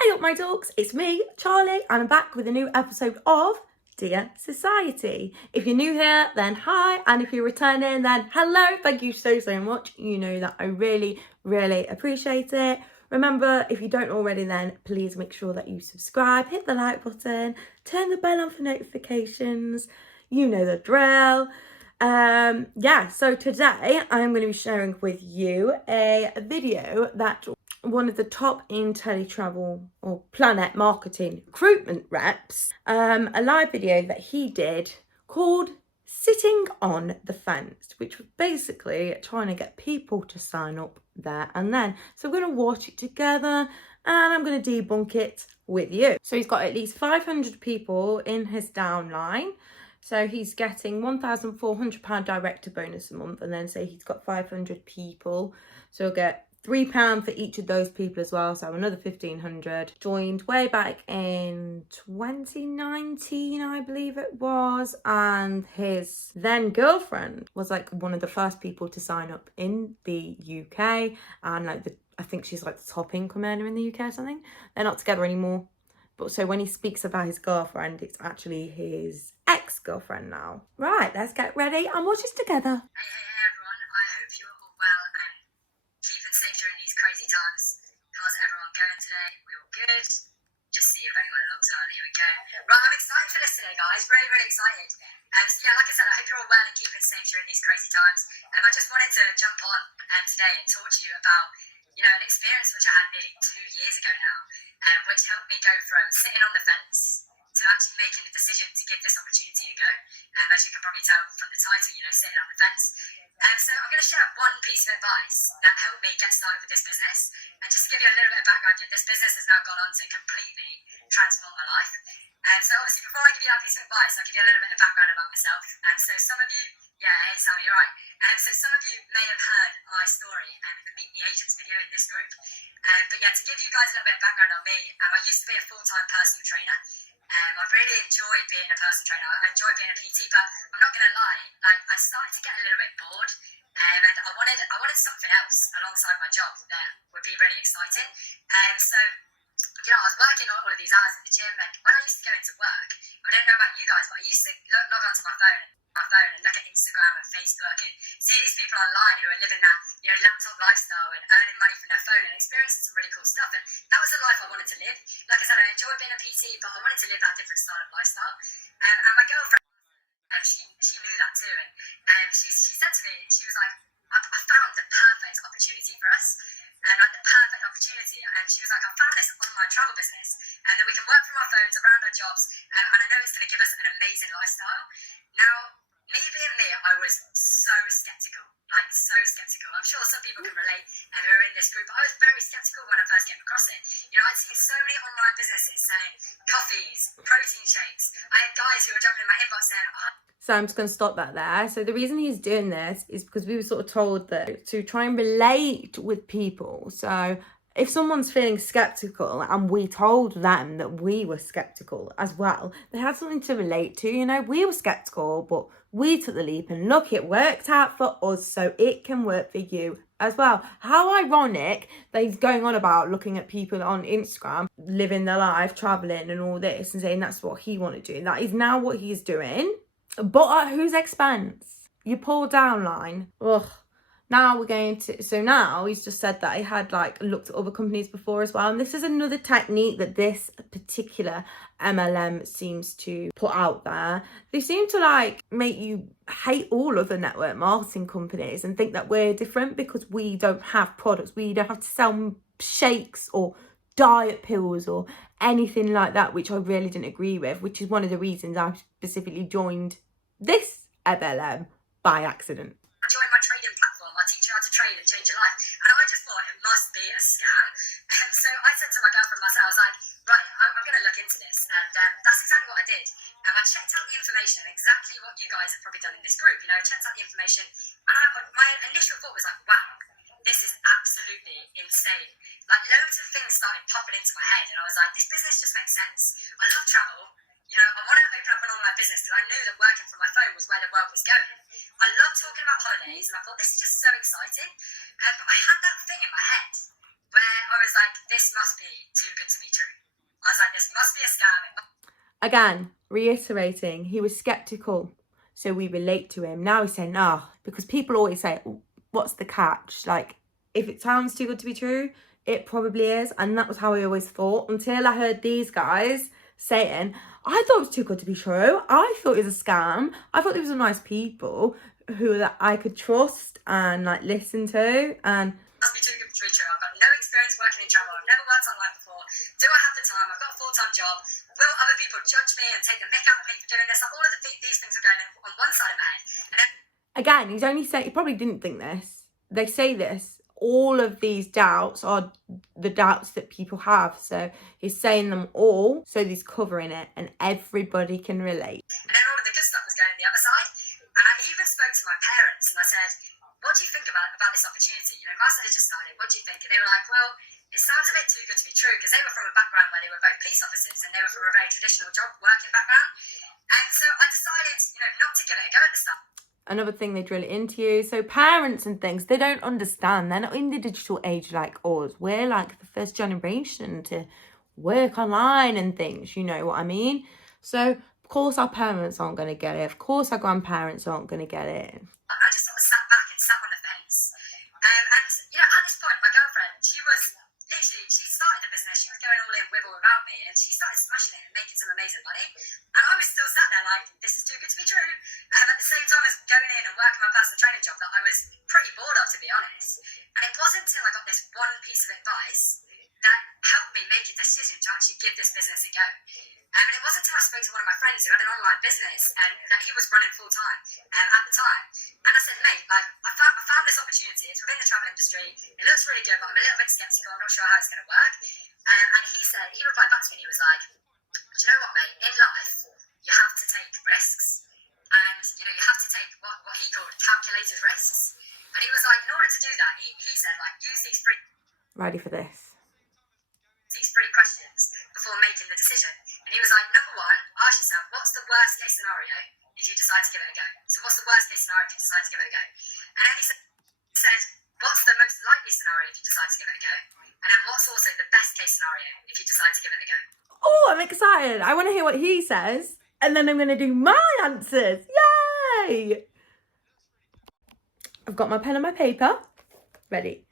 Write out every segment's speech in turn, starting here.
Hey up my dogs, it's me, Charlie, and I'm back with a new episode of Dear Society. If you're new here, then hi, and if you're returning, then hello. Thank you so much. You know that I really appreciate it. Remember, if you don't already, then please make sure that you subscribe, hit the like button, turn the bell on for notifications. You know the drill. So today I'm going to be sharing with you a video that one of the top Inteletravel or PlanNet marketing recruitment reps, a live video that he did called Sitting on the Fence, which was basically trying to get people to sign up there and then. So we're going to watch it together and I'm going to debunk it with you. So he's got at least 500 people in his downline. So he's getting £1,400 director bonus a month, and then say he's got 500 people. So he'll get £3 for each of those people as well, so another 1,500. Joined way back in 2019, I believe it was, and his then girlfriend was like one of the first people to sign up in the UK, and I think she's like the top income earner in the UK or something. They're not together anymore. But so when he speaks about his girlfriend, it's actually his ex-girlfriend now. Right, let's get ready and watch this together. Hey everyone, I hope you're all well and keeping safe during these crazy times. How's everyone going today? We all good? Just see if anyone logs on. Here we go. Right, I'm excited for this today, guys. Really excited. Like I said, I hope you're all well and keeping safe during these crazy times. I just wanted to jump on today and talk to you about an experience which I had nearly 2 years ago now, which helped me go from sitting on the fence to actually making the decision to give this opportunity a go. As you can probably tell from the title, sitting on the fence. So I'm going to share one piece of advice that helped me get started with this business. And just to give you a little bit of background, this business has now gone on to completely transform my life. So obviously, before I give you that piece of advice, I'll give you a little bit of background about myself. So some of you, hey Sammy, you're right. So some of you may have heard my story in the Meet the Agents video in this group. But to give you guys a little bit of background on me, I used to be a full-time personal trainer. I really enjoyed being a personal trainer. I enjoyed being a PT, but I'm not going to lie, I started to get a little bit bored. And I wanted something else alongside my job that would be really exciting. I was working all of these hours in the gym, and when I used to go into work, I don't know about you guys, but I used to log onto my phone and look at Instagram and Facebook and see these people online who are living that laptop lifestyle and earning money from their phone and experiencing some really cool stuff. And that was the life I wanted to live. Like I said, I enjoyed being a PT, but I wanted to live that different style of lifestyle. And my girlfriend, she knew that too. And she said to me, she was like, I found the perfect opportunity for us. And the perfect opportunity. And she was like, I found this online travel business and that we can work from our phones around our jobs. And I know it's going to give us an amazing lifestyle. Now, me being me, I was so skeptical. I'm sure some people can relate and who are in this group. I was very skeptical when I first came across it. I'd seen so many online businesses selling coffees, protein shakes. I had guys who were jumping in my inbox saying, So I'm just going to stop that there. So the reason he's doing this is because we were sort of told that to try and relate with people. So if someone's feeling skeptical and we told them that we were skeptical as well, they had something to relate to. We were skeptical, but we took the leap and look, it worked out for us, so it can work for you as well. How ironic that he's going on about looking at people on Instagram, living their life, traveling and all this, and saying that's what he wanted to do. That is now what he's doing. But at whose expense? Your poor downline. Ugh. Now we're going to... So now he's just said that he had looked at other companies before as well. And this is another technique that this particular MLM seems to put out there. They seem to make you hate all other network marketing companies and think that we're different because we don't have products. We don't have to sell shakes or diet pills or anything like that, which I really didn't agree with, which is one of the reasons I specifically joined this MLM by accident. I joined my trading platform. I teach you how to trade and change your life. And I just thought it must be a scam. And so I said to my girlfriend myself, I was like, right, I'm going to look into this. And that's exactly what I did. And I checked out the information, exactly what you guys have probably done in this group. I checked out the information. And my initial thought was like, wow, this is absolutely insane. Loads of things started popping into my head. And I was like, this business just makes sense. I love travel. I want to open up an online business because I knew that working from my phone was where the world was going. I love talking about holidays, and I thought, this is just so exciting. But I had that thing in my head where I was was like, this must be too good to be true. I was like, this must be a scam. Again, reiterating, he was skeptical, so we relate to him. Now he's saying, because people always say, what's the catch? Like, if it sounds too good to be true, it probably is. And that was how I always thought, until I heard these guys saying, I thought it was too good to be true. I thought it was a scam. I thought these were nice people who that I could trust and like listen to. And must be too good to be true. I've got no experience working in travel. I've never worked online before. Do I have the time? I've got a full-time job. Will other people judge me and take the mick out of me for doing this? Like, all of these things are going on one side of my head. And then, again, he's only saying, he probably didn't think this. They say this. All of these doubts are the doubts that people have. So he's saying them all. So he's covering it and everybody can relate. and then all of the good stuff was going on the other side. And I even spoke to my parents and I said, what do you think about this opportunity? You know, my son had just started. What do you think? And they were like, well, it sounds a bit too good to be true, because they were from a background where they were both police officers and they were from a very traditional job working background. And so I decided, not to give it a go at the start. Another thing they drill it into you. So parents and things, they don't understand. They're not in the digital age like us. We're like the first generation to work online and things, you know what I mean? So of course our parents aren't going to get it. Of course our grandparents aren't going to get it. I just sort of sat back and sat on the fence. And at this point, my girlfriend, she started the business. She was going all in with or without me, and she started smashing it and making some amazing money. And I was still sat there like, this is too good to be true. At the same time as going in and working my personal training job that I was pretty bored of, to be honest. And it wasn't until I got this one piece of advice that helped me make a decision to actually give this business a go. And it wasn't until I spoke to one of my friends who had an online business and that he was running full time at the time. And I said, mate, I found this opportunity. It's within the travel industry. It looks really good, but I'm a little bit skeptical. I'm not sure how it's going to work. And he replied back to me and he was like, do you know what, mate? In life, you have to take risks. And, you have to take what he called calculated risks. And he was like, in order to do that, he said, use these three... Ready for this? These three questions before making the decision. And he was like, number one, ask yourself, what's the worst case scenario if you decide to give it a go? So what's the worst case scenario if you decide to give it a go? And then he said, what's the most likely scenario if you decide to give it a go? And then what's also the best case scenario if you decide to give it a go? Oh, I'm excited. I want to hear what he says. And then I'm going to do my answers. Yay! I've got my pen and my paper. Ready.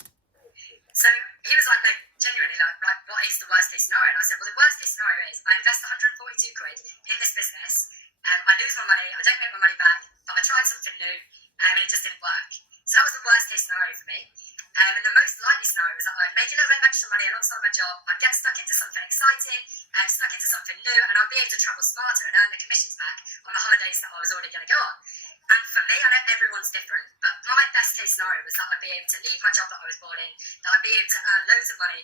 So he was like, no, genuinely, what is the worst case scenario? And I said, well, the worst case scenario is I invest 142 quid in this business, I lose my money, I don't make my money back, but I tried something new, and it just didn't work. So that was the worst case scenario for me. And the most likely scenario was that I'd make a little bit of extra money alongside my job, I'd get stuck into something exciting, and stuck into something new, and I'd be able to travel smarter and earn the commissions back on the holidays that I was already going to go on. And for me, I know everyone's different, but my best case scenario was that I'd be able to leave my job that I was born in, that I'd be able to earn loads of money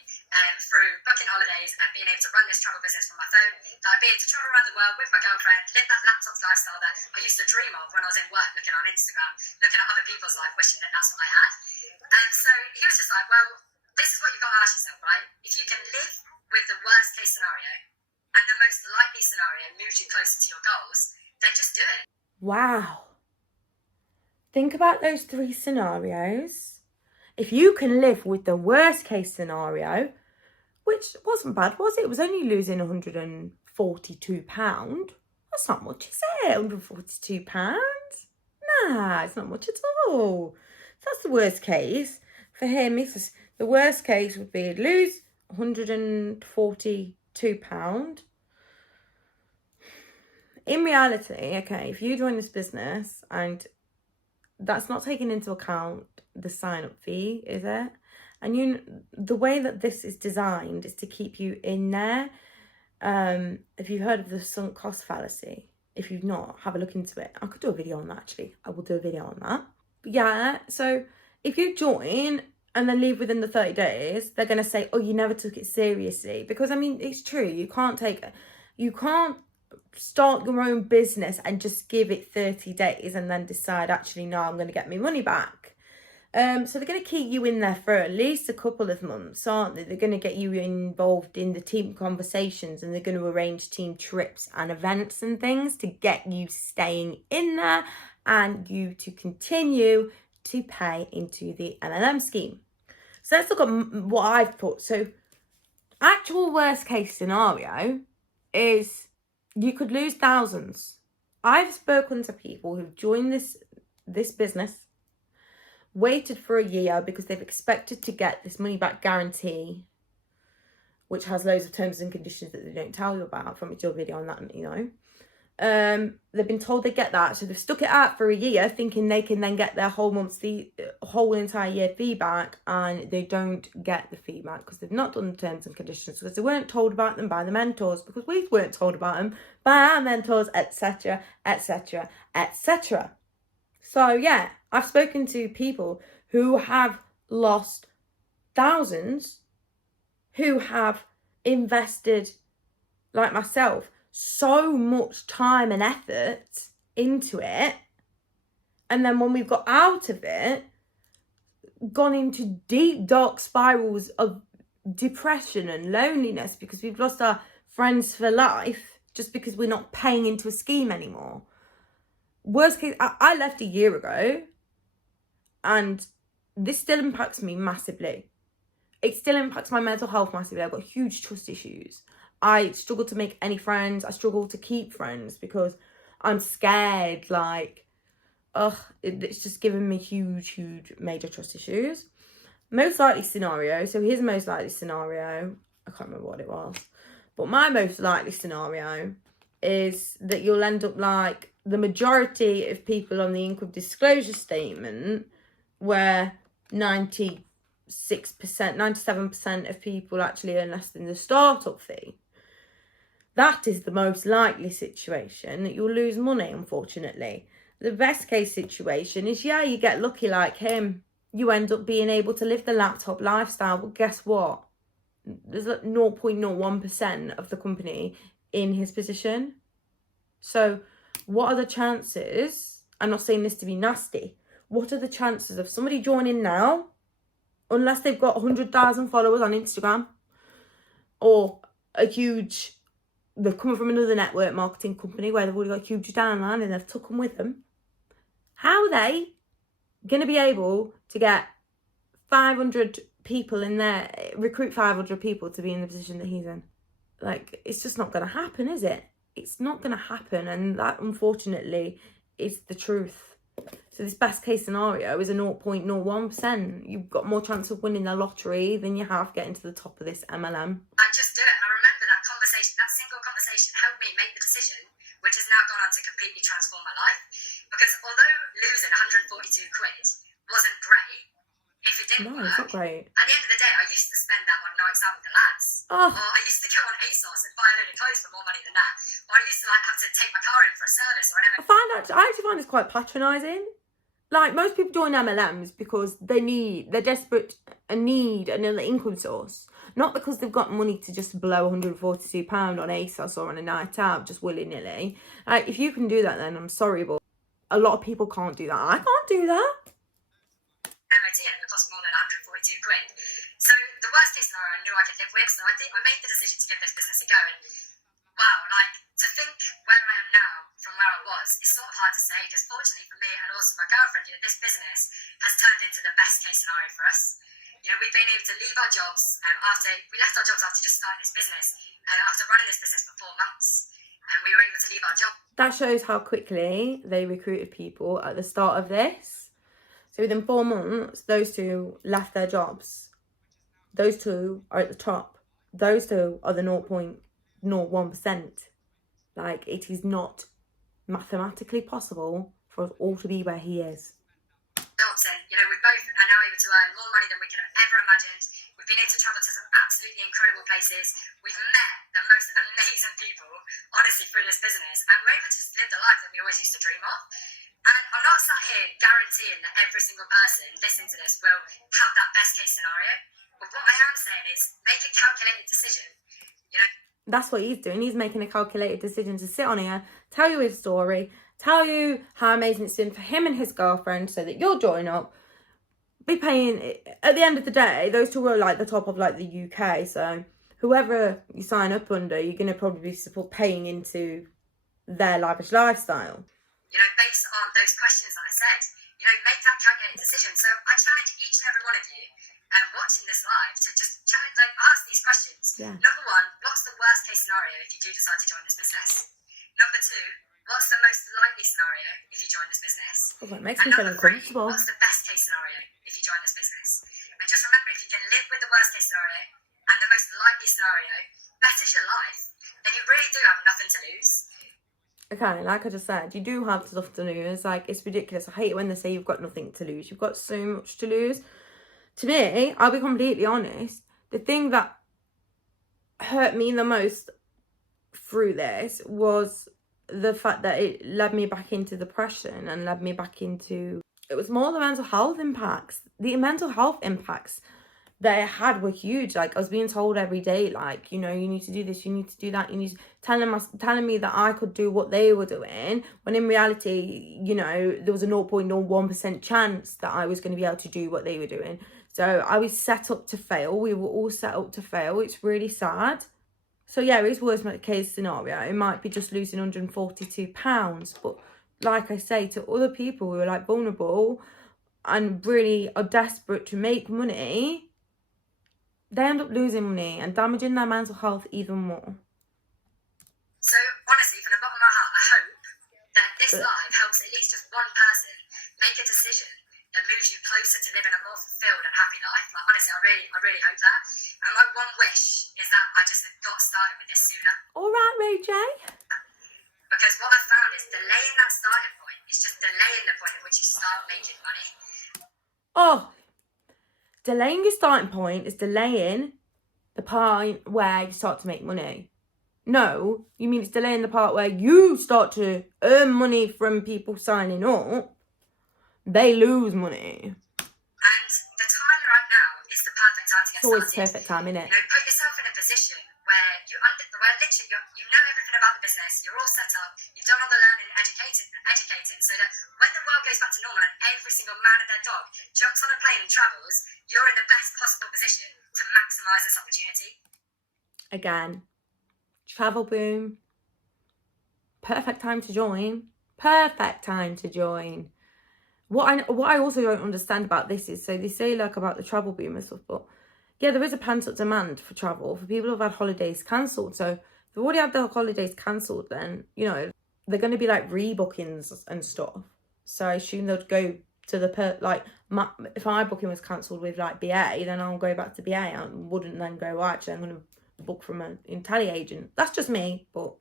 through booking holidays and being able to run this travel business from my phone, that I'd be able to travel around the world with my girlfriend, live that laptop lifestyle that I used to dream of when I was in work, looking on Instagram, looking at other people's life, wishing that that's what I had. And so he was just like, well, this is what you've got to ask yourself, right? If you can live with the worst case scenario and the most likely scenario moves you closer to your goals, then just do it. Wow. Think about those three scenarios. If you can live with the worst case scenario, which wasn't bad, was it? It was only losing £142. That's not much, is it? £142? Nah, it's not much at all. So that's the worst case. For him, the worst case would be lose £142. In reality, okay, if you join this business and that's not taking into account the sign-up fee, is it? And the way that this is designed is to keep you in there. If you've heard of the sunk cost fallacy, if you've not, have a look into it. I could do a video on that, actually. I will do a video on that. But yeah, so if you join and then leave within the 30 days, they're going to say, oh, you never took it seriously. Because, I mean, it's true. You can't start your own business and just give it 30 days and then decide, actually, no, I'm going to get my money back. So they're going to keep you in there for at least a couple of months, aren't they? They're going to get you involved in the team conversations, and they're going to arrange team trips and events and things to get you staying in there and you to continue to pay into the MLM scheme. So let's look at what I've put. So Actual worst case scenario is you could lose thousands. I've spoken to people who've joined this business, waited for a year because they've expected to get this money back guarantee, which has loads of terms and conditions that they don't tell you about. From your video on that, you know. They've been told they get that, so they've stuck it out for a year thinking they can then get their whole entire year fee back, and they don't get the fee back because they've not done the terms and conditions, because they weren't told about them by the mentors, because we weren't told about them by our mentors, etc, etc, etc. So yeah, I've spoken to people who have lost thousands, who have invested, like myself, so much time and effort into it, and then when we've got out of it, gone into deep dark spirals of depression and loneliness because we've lost our friends for life just because we're not paying into a scheme anymore. Worst case, I left a year ago, and this still impacts me massively. It still impacts my mental health massively. I've got huge trust issues. I struggle to make any friends. I struggle to keep friends because I'm scared. Like, it's just given me huge major trust issues. Most likely scenario. So here's the most likely scenario. I can't remember what it was. But my most likely scenario is that you'll end up like the majority of people on the income disclosure statement, where 96%, 97% of people actually earn less than the startup fee. That is the most likely situation, that you'll lose money, unfortunately. The best case situation is, yeah, you get lucky like him. You end up being able to live the laptop lifestyle, but guess what? There's like 0.01% of the company in his position. So what are the chances? I'm not saying this to be nasty. What are the chances of somebody joining now, unless they've got 100,000 followers on Instagram, or they've come from another network marketing company where they've already got a huge downline and they've took them with them. How are they going to be able to get 500 people in there, recruit 500 people to be in the position that he's in? Like, it's just not going to happen, is it? It's not going to happen, and that, unfortunately, is the truth. So this best case scenario is a 0.01%. You've got more chance of winning the lottery than you have getting to the top of this MLM. I just do it, and I remember that conversation, that single conversation helped me make the decision, which has now gone on to completely transform my life. Because although losing 142 quid wasn't great, if it didn't work, it's not great. At the end of the day, I used to spend that on nights out with the lads. Or I used to go on ASOS and buy a load of clothes for more money than that. Or I used to like have to take my car in for a service or an I actually find this quite patronising. Like, most people join MLMs because they're desperate and need another income source. Not because they've got money to just blow £142 on ASOS or on a night out just willy-nilly. Like, if you can do that, then I'm sorry, but a lot of people can't do that. I can't do that. MOT, and it would cost more than 142 quid. So the worst case scenario I knew I could live with, so I made the decision to give this business a go. And wow, like, to think where I am now from where I was is sort of hard to say, because fortunately for me and also my girlfriend, you know, this business has turned into the best case scenario for us. You know, we've been able to leave our jobs we left our jobs after just starting this business, and after running this business for 4 months, and we were able to leave our job. That shows how quickly they recruited people at the start of this. So within 4 months, those two left their jobs. Those two are at the top. Those two are the 0.01%. Like, it is not mathematically possible for us all to be where he is. You know, we both are now able to earn more money than we could have ever imagined. We've been able to travel to some absolutely incredible places. We've met the most amazing people, honestly, through this business. And we're able to just live the life that we always used to dream of. And I'm not sat here guaranteeing that every single person listening to this will have that best case scenario. But what I am saying is make a calculated decision. You know, that's what he's doing. He's making a calculated decision to sit on here, tell you his story, tell you how amazing it's been for him and his girlfriend, so that you'll join up, be paying. At the end of the day, those two are like the top of like the UK. So whoever you sign up under, you're going to probably be paying into their lavish lifestyle. You know, based on those questions that I said, you know, make that calculated decision. So I challenge each and every one of you, watching this live to just challenge, like, ask these questions. Yeah. Number one, what's the worst case scenario if you do decide to join this business? Number two, what's the most likely scenario if you join this business? Oh, that makes And me feel number three, uncomfortable. what's the best case scenario if you join this business? And just remember, if you can live with the worst case scenario and the most likely scenario, betters your life. Then you really do have nothing to lose. Okay, like I just said, you do have stuff to lose. Like, it's ridiculous. I hate it when they say you've got nothing to lose. You've got so much to lose. To me, I'll be completely honest, the thing that hurt me the most through this was the fact that it led me back into depression and led me back into... It was more the mental health impacts. The mental health impacts that it had were huge. Like, I was being told every day, like, you know, you need to do this, you need to do that, you need to... telling me that I could do what they were doing, when in reality, you know, there was a 0.01% chance that I was going to be able to do what they were doing. So I was set up to fail. We were all set up to fail. It's really sad. So yeah, it's worst case scenario. It might be just losing £142. But like I say, to other people who are like vulnerable and really are desperate to make money, they end up losing money and damaging their mental health even more. So honestly, from the bottom of my heart, I hope that this live helps at least just one person make a decision that moves you closer to living a more fulfilled and happy life. Like, honestly, I really hope that. And my one wish is that I just had got started with this sooner. All right, Ray J. Because what I've found is delaying that starting point is just delaying the point at which you start making money. Oh, delaying your starting point is delaying the point where you start to make money. No, you mean it's delaying the part where you start to earn money from people signing up. They lose money. And the time right now is the perfect time to get It's always started. the perfect time, innit? You know, put yourself in a position where where literally you know everything about the business, you're all set up, you've done all the learning and educating, so that when the world goes back to normal and every single man and their dog jumps on a plane and travels, you're in the best possible position to maximise this opportunity. Again, travel boom. Perfect time to join. Perfect time to join. What I also don't understand about this is, so they say like about the travel boom and stuff, but yeah, there is a pent-up demand for travel for people who've had holidays cancelled. So if they've already had their holidays cancelled, then, you know, they're going to be like rebookings and stuff. So I assume they'd go to the if my booking was cancelled with like BA, then I'll go back to BA and wouldn't then go, well, actually I'm going to book from an Inteletravel agent. That's just me, but...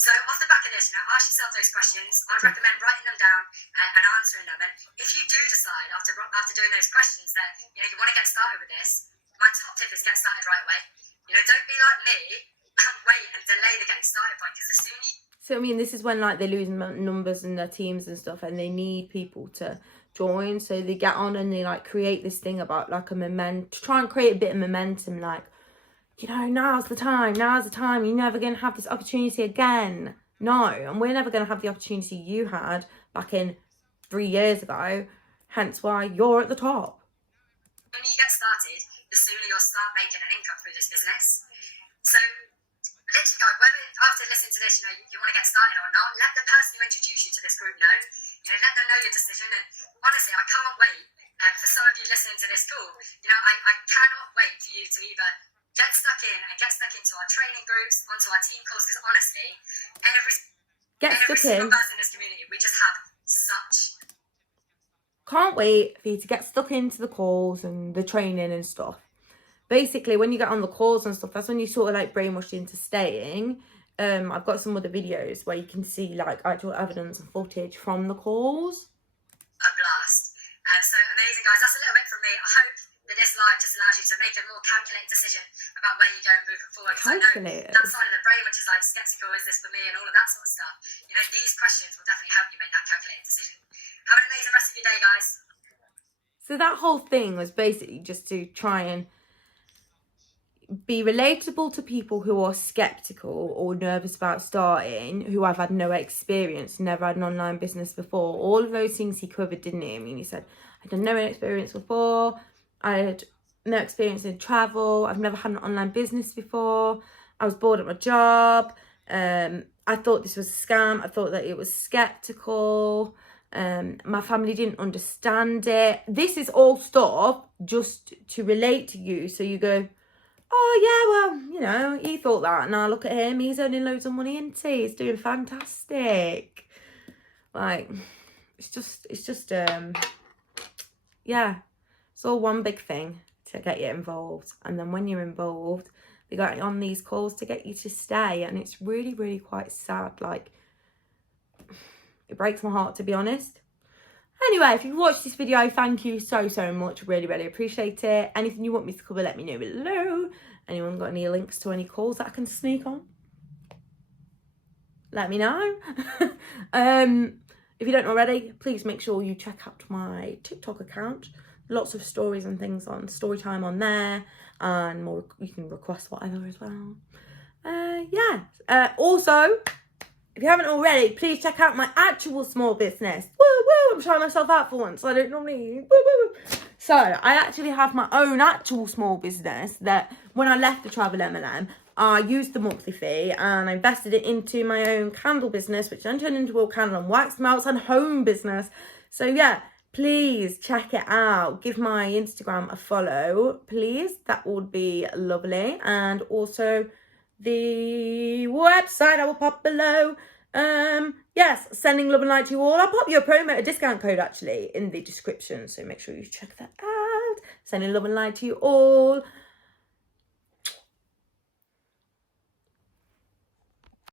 So off the back of this, you know, ask yourself those questions. I'd recommend writing them down and answering them. And if you do decide after doing those questions that, you know, you want to get started with this, my top tip is get started right away. You know, don't be like me and wait and delay the getting started point, because the sooner you... So I mean, this is when like they lose numbers in their teams and stuff, and they need people to join. So they get on and they like create this thing about like a momentum, to try and create a bit of momentum, like, you know, now's the time, you're never going to have this opportunity again. No, and we're never going to have the opportunity you had back in 3 years ago, hence why you're at the top. When you get started, the sooner you'll start making an income through this business. So, literally, guys, whether after listening to this, you know, you want to get started or not, let the person who introduced you to this group know. You know, let them know your decision. And honestly, I can't wait for some of you listening to this call. You know, I cannot wait for you to either get stuck into our training groups, onto our team calls, because honestly, every single person in this community, we just have such... Can't wait for you to get stuck into the calls and the training and stuff. Basically, when you get on the calls and stuff, that's when you sort of like brainwashed into staying. I've got some other videos where you can see like actual evidence and footage from the calls. A blast. So amazing, guys. That's a little bit from me. I hope that this live just allows you to make a more calculated decision about where you go and moving forward. Because I know that side of the brain, which is like skeptical, is this for me, and all of that sort of stuff. You know, these questions will definitely help you make that calculated decision. Have an amazing rest of your day, guys. So that whole thing was basically just to try and be relatable to people who are skeptical or nervous about starting, who have had no experience, never had an online business before. All of those things he covered, didn't he? I mean, he said, I had no experience before, I had no experience in travel, I've never had an online business before, I was bored at my job, I thought this was a scam, I thought that it was skeptical, My family didn't understand it. This is all stuff just to relate to you. So you go, oh yeah, well, you know, he thought that. Now look at him. He's earning loads of money, isn't he? He's doing fantastic. Like, it's just, yeah. It's all one big thing to get you involved. And then when you're involved, they got you on these calls to get you to stay. And it's really, really quite sad. Like, it breaks my heart, to be honest. Anyway, if you've watched this video, thank you so, so much. Really, really appreciate it. Anything you want me to cover, let me know below. Anyone got any links to any calls that I can sneak on? Let me know. If you don't already, please make sure you check out my TikTok account. Lots of stories and things on story time on there, and more. You can request whatever as well. Also, if you haven't already, please check out my actual small business. Woo woo! I'm trying myself out for once. I don't normally. Woo woo. So I actually have my own actual small business that when I left the Travel MLM, I used the monthly fee and I invested it into my own candle business, which then turned into a candle and wax melts and home business. So yeah, please check it out. Give my Instagram a follow, please. That would be lovely. And also the website I will pop below. Yes, sending love and light to you all. I'll pop you a discount code actually in the description, so make sure you check that out. Sending love and light to you all.